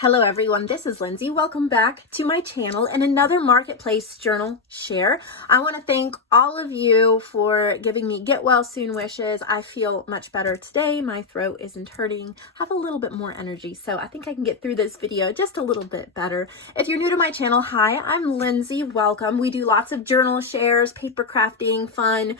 Hello everyone, this is Lindsay. Welcome back to my channel and another Marketplace journal share. I want to thank all of you for giving me get well soon wishes. I feel much better today. My throat isn't hurting. I have a little bit more energy, so I think I can get through this video just a little bit better. If you're new to my channel, hi, I'm Lindsay. Welcome. We do lots of journal shares, paper crafting, fun,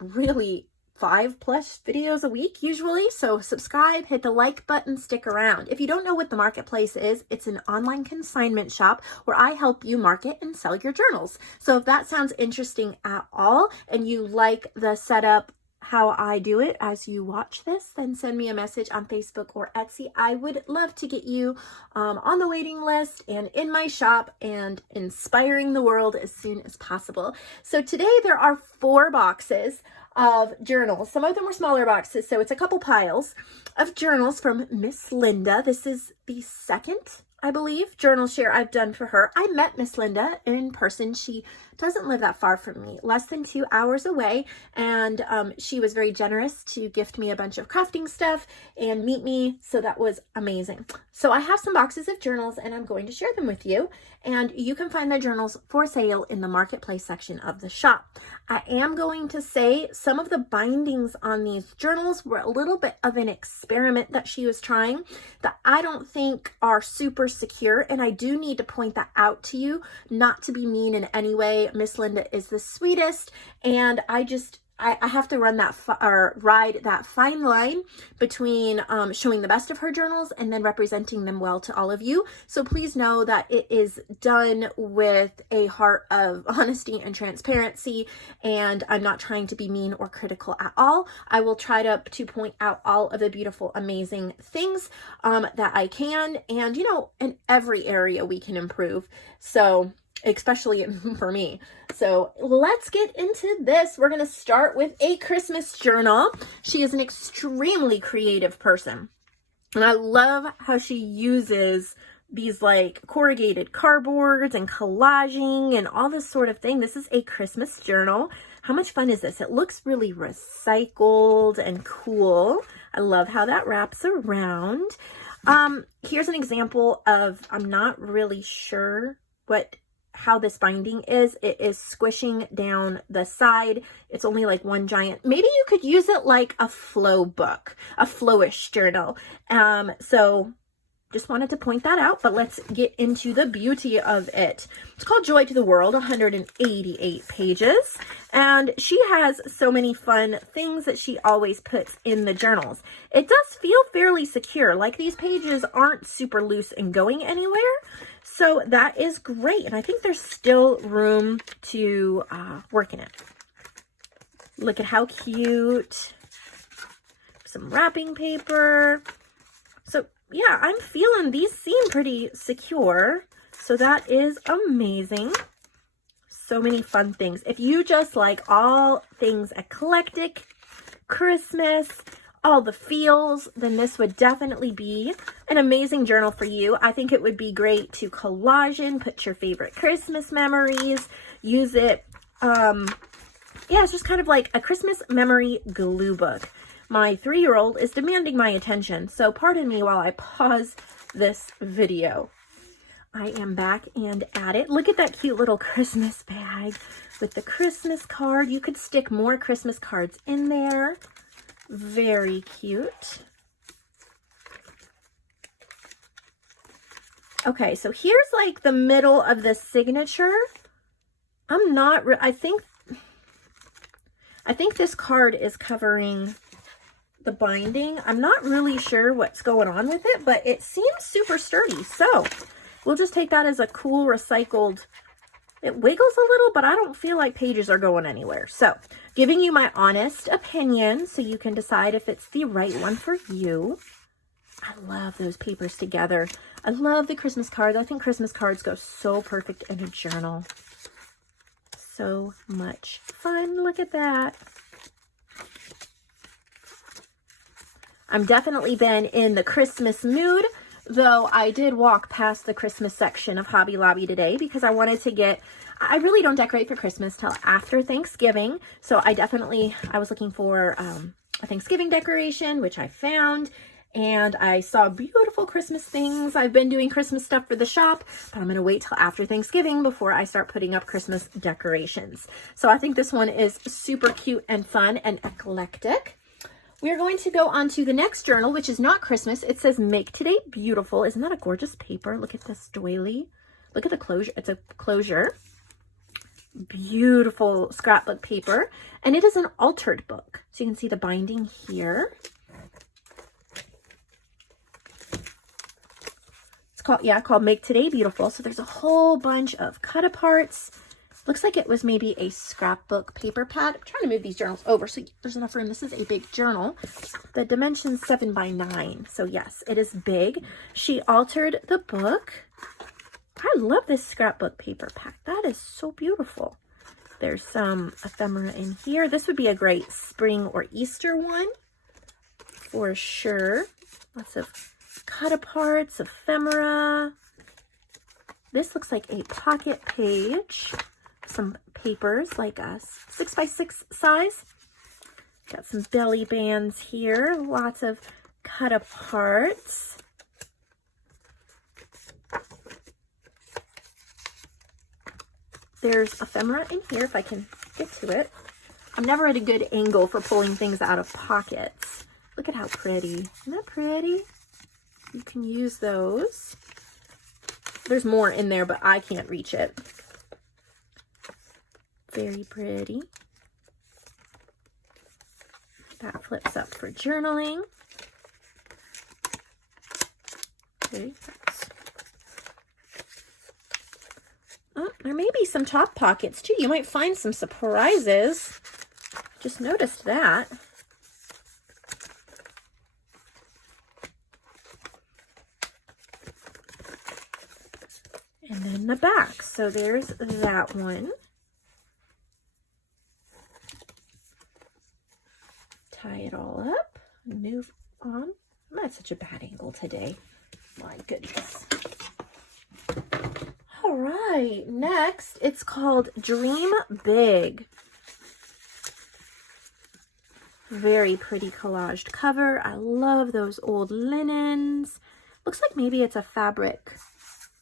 really 5+ videos a week usually. So subscribe, hit the like button, stick around. If you don't know what the Marketplace is, it's an online consignment shop where I help you market and sell your journals. So if that sounds interesting at all and you like the setup, how I do it as you watch this, then send me a message on Facebook or Etsy. I would love to get you on the waiting list and in my shop and inspiring the world as soon as possible. So today there are 4 boxes of journals. Some of them were smaller boxes, so it's a couple piles of journals from Miss Linda. This is the second, I believe, journal share I've done for her. I met Miss Linda in person. She doesn't live that far from me, less than 2 hours away, and she was very generous to gift me a bunch of crafting stuff and meet me, so that was amazing. So I have some boxes of journals and I'm going to share them with you, and you can find the journals for sale in the Marketplace section of the shop. I am going to say some of the bindings on these journals were a little bit of an experiment that she was trying that I don't think are super secure, and I do need to point that out to you, not to be mean in any way. Miss Linda is the sweetest, and I have to run that ride that fine line between showing the best of her journals and then representing them well to all of you. So please know that it is done with a heart of honesty and transparency, and I'm not trying to be mean or critical at all. I will try to point out all of the beautiful, amazing things that I can, and in every area we can improve. So especially for me. So let's get into this. We're going to start with a Christmas journal. She is an extremely creative person, and I love how she uses these like corrugated cardboards and collaging and all this sort of thing. This is a Christmas journal. How much fun is this? It looks really recycled and cool. I love how that wraps around. Here's an example of, I'm not really sure how this binding is. It is squishing down the side. It's only like one giant. Maybe you could use it like a flow book, a flowish journal. So just wanted to point that out, but let's get into the beauty of it. It's called Joy to the World, 188 pages. And she has so many fun things that she always puts in the journals. It does feel fairly secure, like these pages aren't super loose and going anywhere. So that is great. And I think there's still room to work in it. Look at how cute. Some wrapping paper. So yeah, I'm feeling these seem pretty secure. So that is amazing. So many fun things. If you just like all things eclectic, Christmas, all the feels, then this would definitely be an amazing journal for you. I think it would be great to collage in, put your favorite Christmas memories, use it. Yeah, it's just kind of like a Christmas memory glue book. My 3-year-old is demanding my attention, so pardon me while I pause this video. I am back and at it. Look at that cute little Christmas bag with the Christmas card. You could stick more Christmas cards in there. Very cute. Okay, so here's like the middle of the signature. I think this card is covering the binding. I'm not really sure what's going on with it, but it seems super sturdy. So we'll just take that as a cool recycled. It wiggles a little, but I don't feel like pages are going anywhere. So giving you my honest opinion so you can decide if it's the right one for you. I love those papers together. I love the Christmas cards. I think Christmas cards go so perfect in a journal. So much fun. Look at that. I'm definitely been in the Christmas mood, though I did walk past the Christmas section of Hobby Lobby today because I wanted to get, I really don't decorate for Christmas till after Thanksgiving. So I was looking for a Thanksgiving decoration, which I found. and I saw beautiful Christmas things. I've been doing Christmas stuff for the shop, but I'm going to wait till after Thanksgiving before I start putting up Christmas decorations. So I think this one is super cute and fun and eclectic. We're going to go on to the next journal, which is not Christmas. It says Make Today Beautiful. Isn't that a gorgeous paper? Look at this doily. Look at the closure. It's a closure. Beautiful scrapbook paper. And it is an altered book. So you can see the binding here. Called Make Today Beautiful. So there's a whole bunch of cut aparts. Looks like it was maybe a scrapbook paper pad. I'm trying to move these journals over so there's enough room. This is a big journal. The dimension's 7x9. So yes, it is big. She altered the book. I love this scrapbook paper pack. That is so beautiful. There's some ephemera in here. This would be a great spring or Easter one for sure. Lots of cut aparts, ephemera. This looks like a pocket page. Some papers like a 6x6 size. Got some belly bands here. Lots of cut aparts. There's ephemera in here if I can get to it. I'm never at a good angle for pulling things out of pockets. Look at how pretty. Isn't that pretty? You can use those. There's more in there, but I can't reach it. Very pretty. That flips up for journaling. Okay. Oh, there may be some top pockets too. You might find some surprises. Just noticed that. And then the back. So there's that one. Tie it all up. Move on. I'm at such a bad angle today. My goodness. All right. Next, it's called Dream Big. Very pretty collaged cover. I love those old linens. Looks like maybe it's a fabric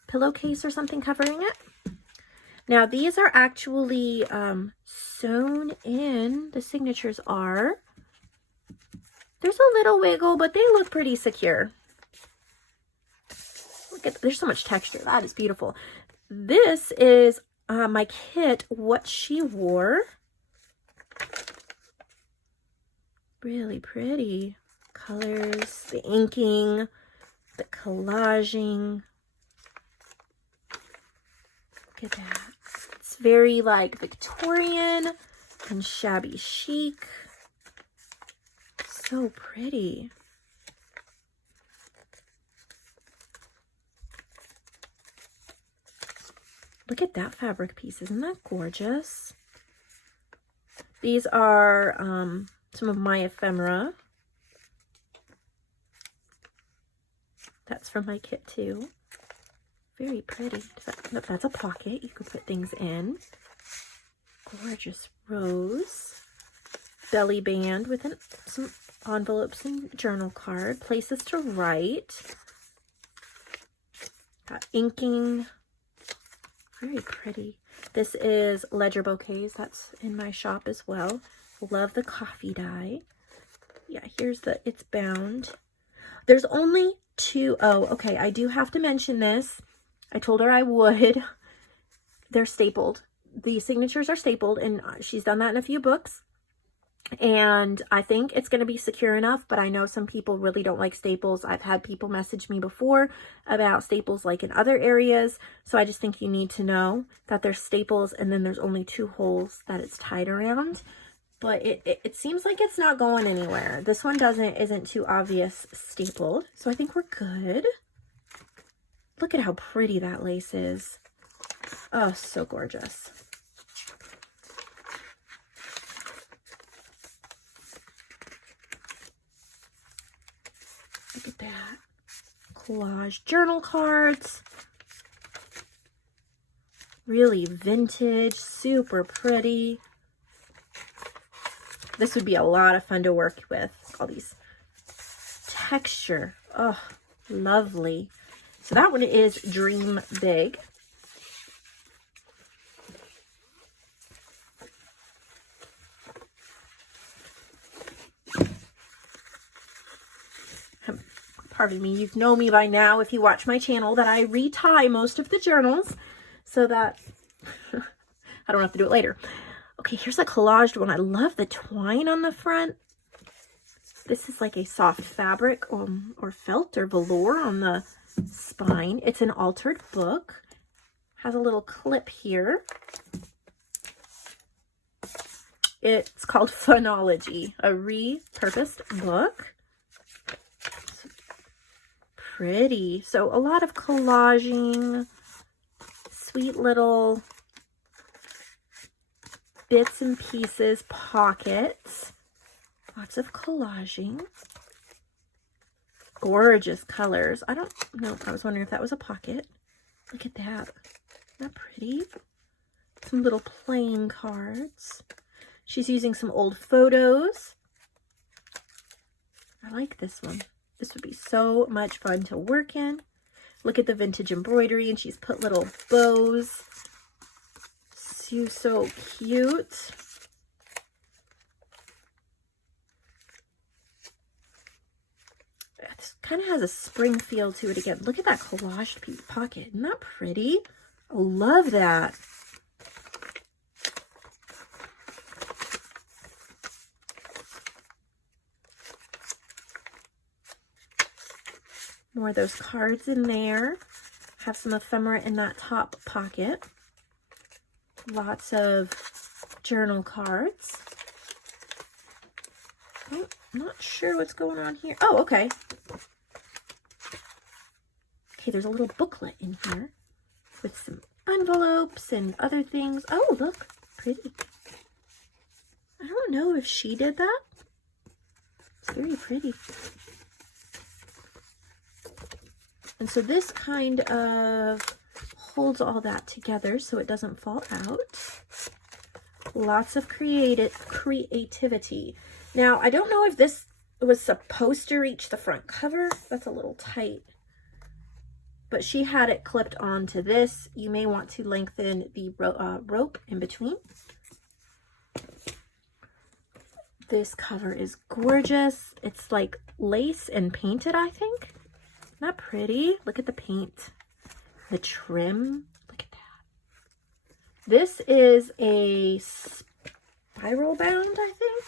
pillowcase or something covering it. Now these are actually sewn in. The signatures are. There's a little wiggle, but they look pretty secure. Look at, there's so much texture. That is beautiful. This is my kit, What She Wore. Really pretty colors, the inking, the collaging. Look at that. It's very like Victorian and shabby chic. So pretty. Look at that fabric piece. Isn't that gorgeous? These are some of my ephemera. That's from my kit too. Very pretty. That's a pocket you could put things in. Gorgeous rose. Belly band with some envelopes and journal card. Places to write. Got inking. Very pretty. This is ledger bouquets. That's in my shop as well. Love the coffee dye. Yeah, here's it's bound. There's only two. Oh, okay. I do have to mention this. I told her I would. They're stapled. The signatures are stapled, and she's done that in a few books. And I think it's going to be secure enough, but I know some people really don't like staples. I've had people message me before about staples like in other areas. So I just think you need to know that there's staples, and then there's only two holes that it's tied around. But it seems like it's not going anywhere. This one isn't too obvious stapled. So I think we're good. Look at how pretty that lace is. Oh, so gorgeous. Look at that. Collage journal cards. Really vintage, super pretty. This would be a lot of fun to work with. All these texture. Oh, lovely. So that one is Dream Big. Pardon me, you know me by now if you watch my channel that I retie most of the journals so that I don't have to do it later. Okay, here's a collaged one. I love the twine on the front. This is like a soft fabric or felt or velour on the spine. It's an altered book. Has a little clip here. It's called Phrenology, a repurposed book. Pretty. So a lot of collaging, sweet little bits and pieces, pockets, lots of collaging, gorgeous colors. I don't know. I was wondering if that was a pocket. Look at that. Isn't that pretty? Some little playing cards. She's using some old photos. I like this one. This would be so much fun to work in. Look at the vintage embroidery, and she's put little bows. So cute. It kind of has a spring feel to it again. Look at that collaged piece pocket. Isn't that pretty? I love that. More of those cards in there. Have some ephemera in that top pocket. Lots of journal cards. Oh, I'm not sure what's going on here. Oh, okay. Okay, there's a little booklet in here with some envelopes and other things. Oh, look, pretty. I don't know if she did that. It's very pretty. And so this kind of holds all that together so it doesn't fall out. Lots of creativity. Now, I don't know if this was supposed to reach the front cover. That's a little tight. But she had it clipped onto this. You may want to lengthen the rope in between. This cover is gorgeous. It's like lace and painted, I think. Isn't that pretty? Look at the paint. The trim. Look at that. This is a spiral bound, I think.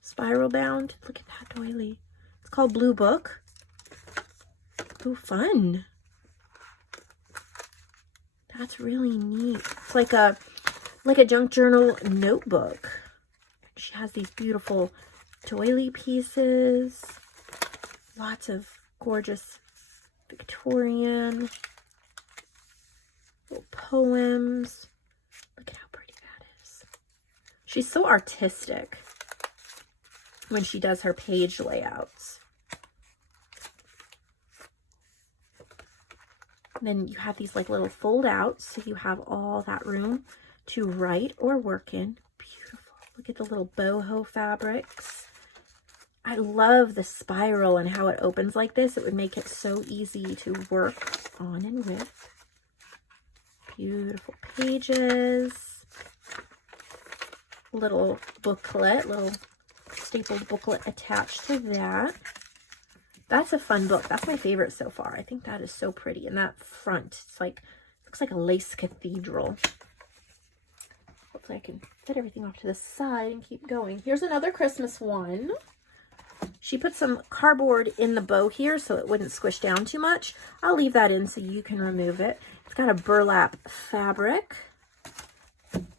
Spiral bound. Look at that doily. It's called Blue Book. Oh, fun. That's really neat. It's like a junk journal notebook. She has these beautiful doily pieces. Lots of gorgeous Victorian little poems. Look at how pretty that is. She's so artistic when she does her page layouts. And then you have these like little fold outs, so you have all that room to write or work in. Beautiful. Look at the little boho fabrics. I love the spiral and how it opens like this. It would make it so easy to work on and with. Beautiful pages. Little booklet, little stapled booklet attached to that. That's a fun book. That's my favorite so far. I think that is so pretty. And that front, it's like, looks like a lace cathedral. Hopefully I can fit everything off to the side and keep going. Here's another Christmas one. She put some cardboard in the bow here so it wouldn't squish down too much. I'll leave that in so you can remove it. It's got a burlap fabric.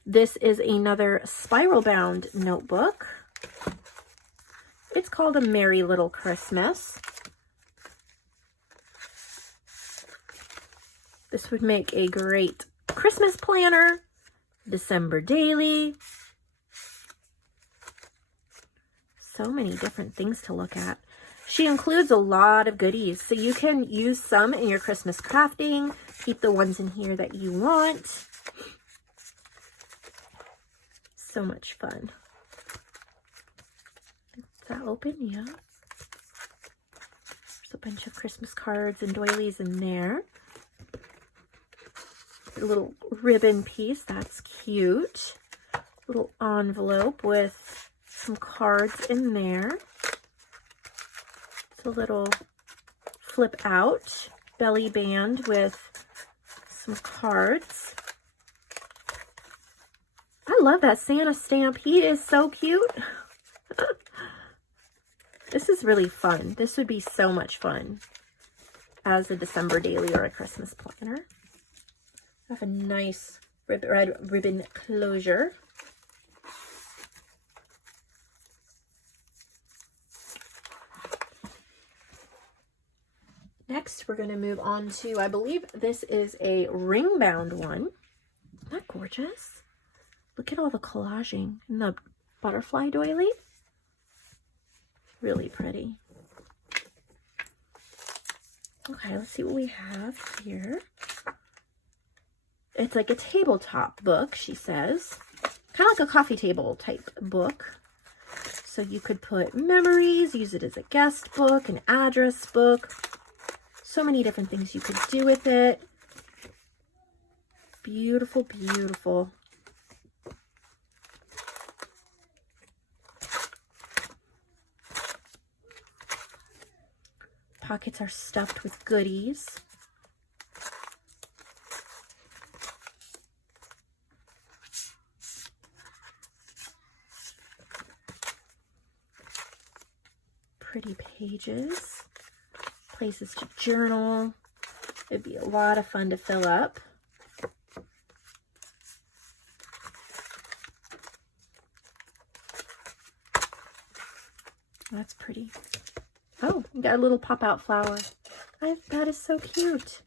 This is another spiral bound notebook. It's called A Merry Little Christmas. This would make a great Christmas planner, December daily. So many different things to look at. She includes a lot of goodies, so you can use some in your Christmas crafting. Keep the ones in here that you want. So much fun. Is that open? Yeah. There's a bunch of Christmas cards and doilies in there. A little ribbon piece, that's cute. Little envelope with some cards in there. It's a little flip out belly band with some cards. I love that Santa stamp. He is so cute. This is really fun. This would be so much fun as a December daily or a Christmas planner. I have a nice red ribbon closure. Next, we're going to move on to, I believe this is a ring bound one. Isn't that gorgeous? Look at all the collaging in the butterfly doily. Really pretty. Okay, let's see what we have here. It's like a tabletop book, she says. Kind of like a coffee table type book. So you could put memories, use it as a guest book, an address book. So many different things you could do with it. Beautiful, beautiful. Pockets are stuffed with goodies. Pretty pages. Places to journal. It'd be a lot of fun to fill up. That's pretty. Oh, you got a little pop-out flower. That is so cute.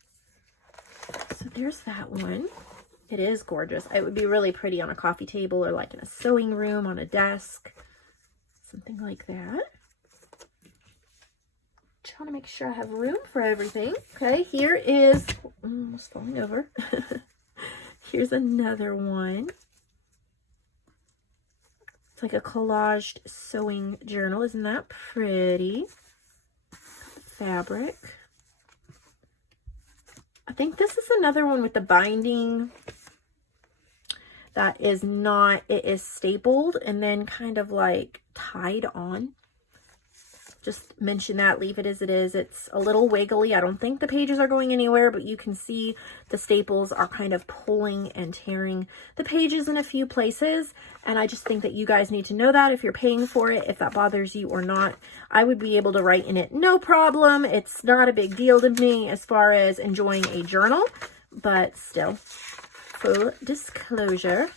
So there's that one. It is gorgeous. It would be really pretty on a coffee table or like in a sewing room, on a desk. Something like that. Trying to make sure I have room for everything. Okay, here is, almost falling over. Here's another one. It's like a collaged sewing journal. Isn't that pretty? Fabric. I think this is another one with the binding that is not, it is stapled and then kind of like tied on. Just mention that, leave it as it is. It's a little wiggly. I don't think the pages are going anywhere, but you can see the staples are kind of pulling and tearing the pages in a few places. And I just think that you guys need to know that if you're paying for it, if that bothers you or not. I would be able to write in it, no problem. It's not a big deal to me as far as enjoying a journal, but still, full disclosure.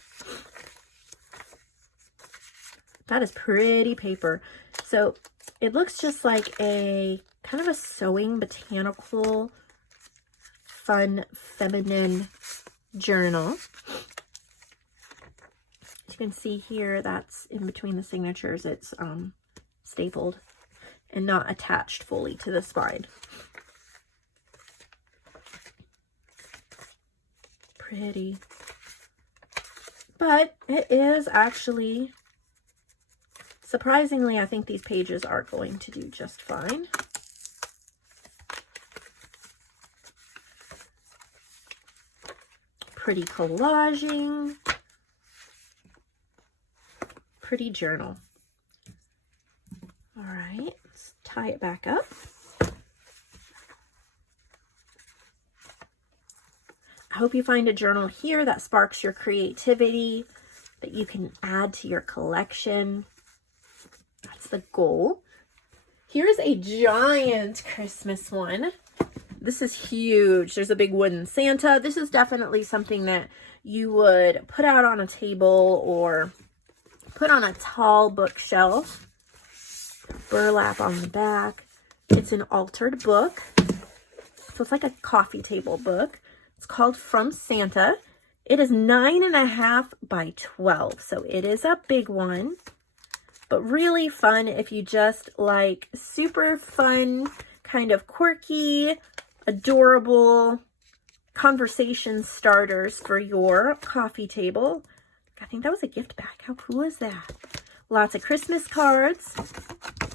That is pretty paper. So it looks just like a kind of a sewing, botanical, fun, feminine journal. As you can see here, that's in between the signatures. It's stapled and not attached fully to the spine. Pretty. But it is actually... surprisingly, I think these pages are going to do just fine. Pretty collaging. Pretty journal. All right, let's tie it back up. I hope you find a journal here that sparks your creativity, that you can add to your collection. That's the goal. Here's a giant Christmas one. This is huge. There's a big wooden Santa. This is definitely something that you would put out on a table or put on a tall bookshelf. Burlap on the back. It's an altered book. So it's like a coffee table book. It's called From Santa. It is 9.5 by 12. So it is a big one. But really fun if you just like super fun, kind of quirky, adorable conversation starters for your coffee table. I think that was a gift bag. How cool is that? lots of Christmas cards.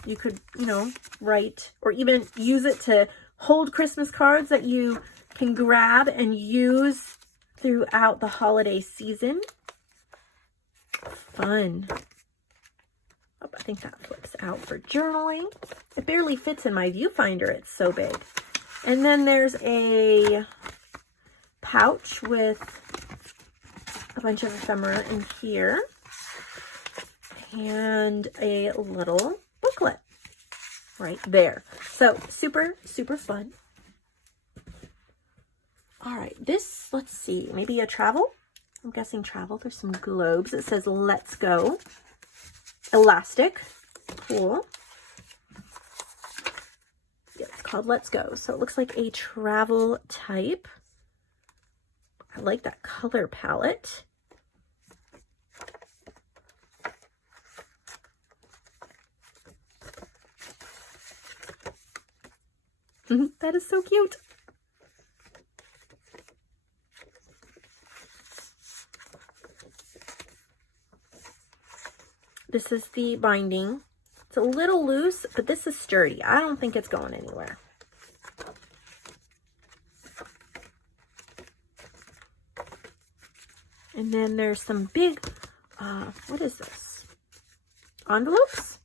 You could, you know, write or even use it to hold Christmas cards that you can grab and use throughout the holiday season. Fun. Oh, I think that flips out for journaling. It barely fits in my viewfinder. It's so big. And then there's a pouch with a bunch of ephemera in here. And a little booklet right there. So super, super fun. All right, this, let's see, maybe a travel? I'm guessing travel. There's some globes. It says, let's go. Elastic. Cool. Yeah, it's called Let's Go. So it looks like a travel type. I like that color palette. That is so cute. This is the binding. It's a little loose, but this is sturdy. I don't think it's going anywhere. And then there's some big, what is this? Envelopes?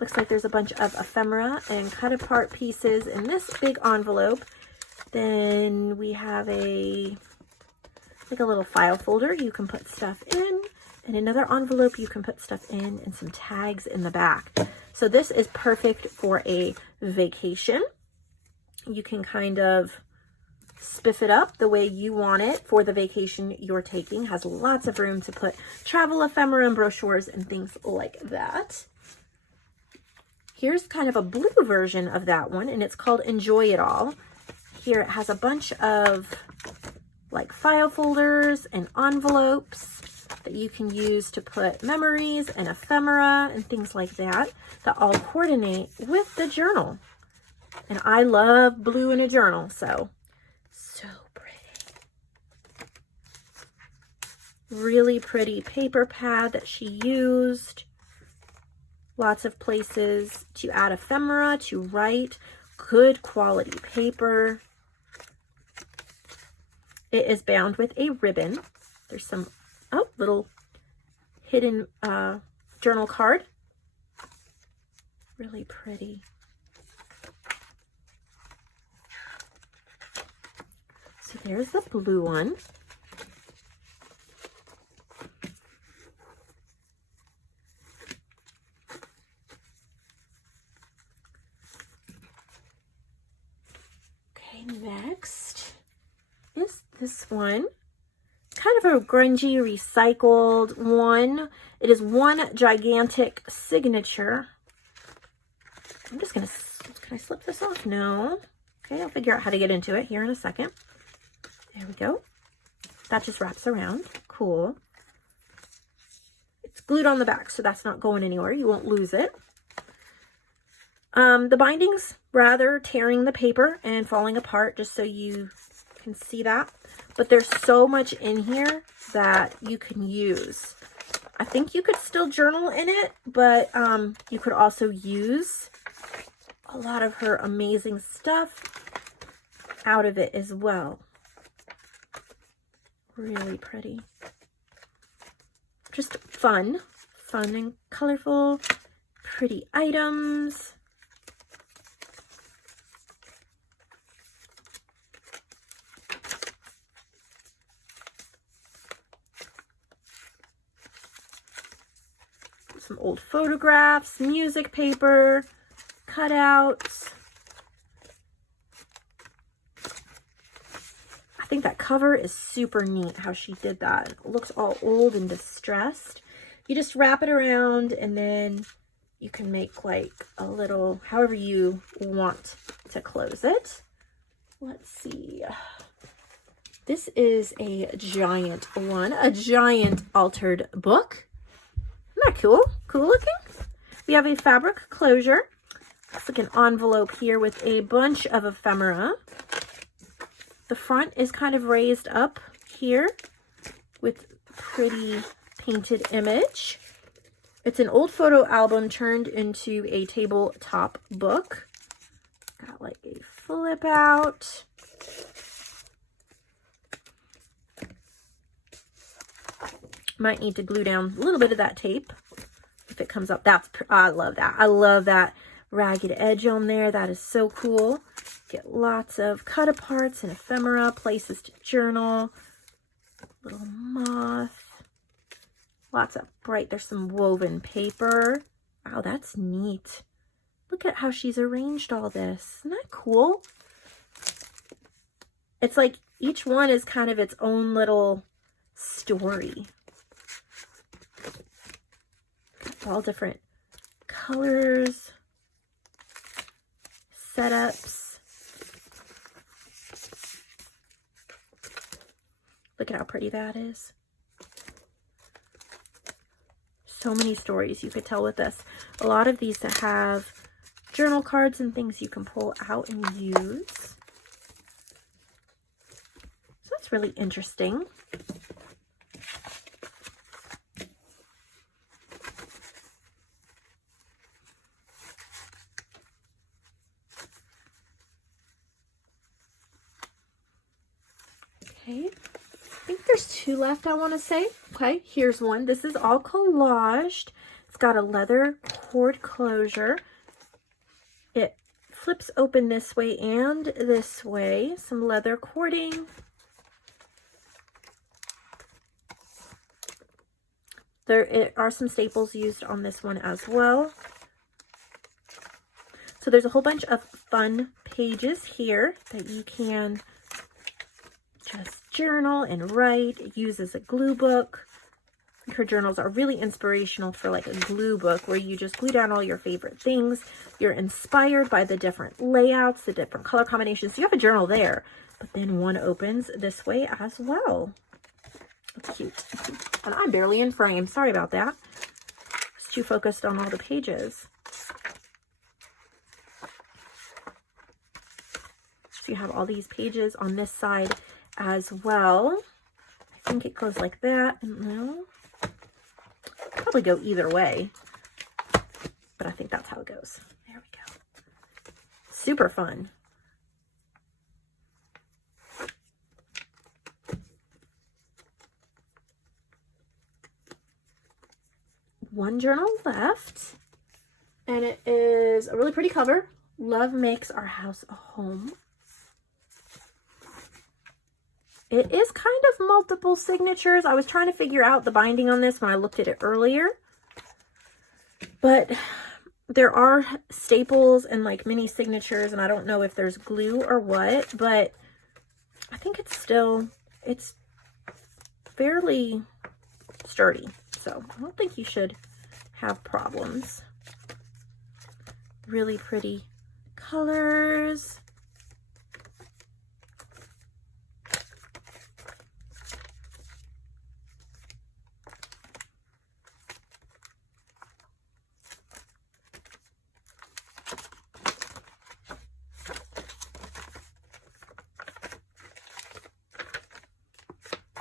Looks like there's a bunch of ephemera and cut apart pieces in this big envelope. Then we have like a little file folder you can put stuff in, and another envelope you can put stuff in, and some tags in the back. So this is perfect for a vacation. You can kind of spiff it up the way you want it for the vacation you're taking. Has lots of room to put travel ephemera and brochures and things like that. Here's kind of a blue version of that one, and it's called Enjoy It All. Here it has a bunch of like file folders and envelopes that you can use to put memories and ephemera and things like that all coordinate with the journal. And I love blue in a journal, so pretty. Really pretty paper pad that she used. Lots of places to add ephemera, to write. Good quality paper. It is bound with a ribbon. There's some, little hidden journal card. Really pretty. So there's the blue one. Next is this one, kind of a grungy recycled one. It is one gigantic signature. I'm just gonna, can I slip this off? No. Okay, I'll figure out how to get into it here in a second. There we go. That just wraps around. Cool. It's glued on the back, so that's not going anywhere. You won't lose it. The binding's rather tearing the paper and falling apart, just so you can see that. But there's so much in here that you can use. I think you could still journal in it, but you could also use a lot of her amazing stuff out of it as well. Really pretty. Just fun and colorful, pretty items. Some old photographs, music paper, cutouts. I think that cover is super neat how she did that. It looks all old and distressed. You just wrap it around and then you can make like a little, however you want to close it. Let's see. This is a giant one, a giant altered book. Isn't that cool? Cool looking. We have a fabric closure. It's like an envelope here with a bunch of ephemera. The front is kind of raised up here with pretty painted image. It's an old photo album turned into a tabletop book. Got like a flip out. Might need to glue down a little bit of that tape if it comes up. I love that. I love that ragged edge on there. That is so cool. Get lots of cut aparts and ephemera, places to journal. Little moth. Lots of bright. There's some woven paper. Wow, that's neat. Look at how she's arranged all this. Isn't that cool? It's like each one is kind of its own little story. All different colors, setups. Look at how pretty that is. So many stories you could tell with this. A lot of these that have journal cards and things you can pull out and use. So that's really interesting. Okay, I think there's two left, I want to say. Okay, here's one. This is all collaged. It's got a leather cord closure. It flips open this way and this way. Some leather cording. There are some staples used on this one as well. So there's a whole bunch of fun pages here that you can just journal and write. It uses a glue book. Her journals are really inspirational for like a glue book where you just glue down all your favorite things. You're inspired by the different layouts, the different color combinations. So you have a journal there, but then one opens this way as well. That's cute. And I'm barely in frame. Sorry about that. I was too focused on all the pages. So you have all these pages on this side as well. I think it goes like that. No, probably go either way, but I think that's how it goes. There we go. Super fun. One journal left, and it is a really pretty cover. Love makes our house a home. It is kind of multiple signatures. I was trying to figure out the binding on this when I looked at it earlier. But there are staples and like mini signatures, and I don't know if there's glue or what, but I think it's fairly sturdy. So I don't think you should have problems. Really pretty colors.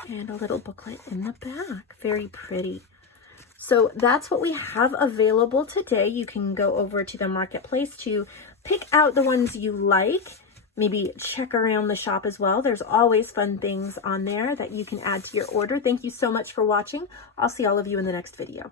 And a little booklet in the back. Very pretty. So that's what we have available today. You can go over to the marketplace to pick out the ones you like. Maybe check around the shop as well. There's always fun things on there that you can add to your order. Thank you so much for watching. I'll see all of you in the next video.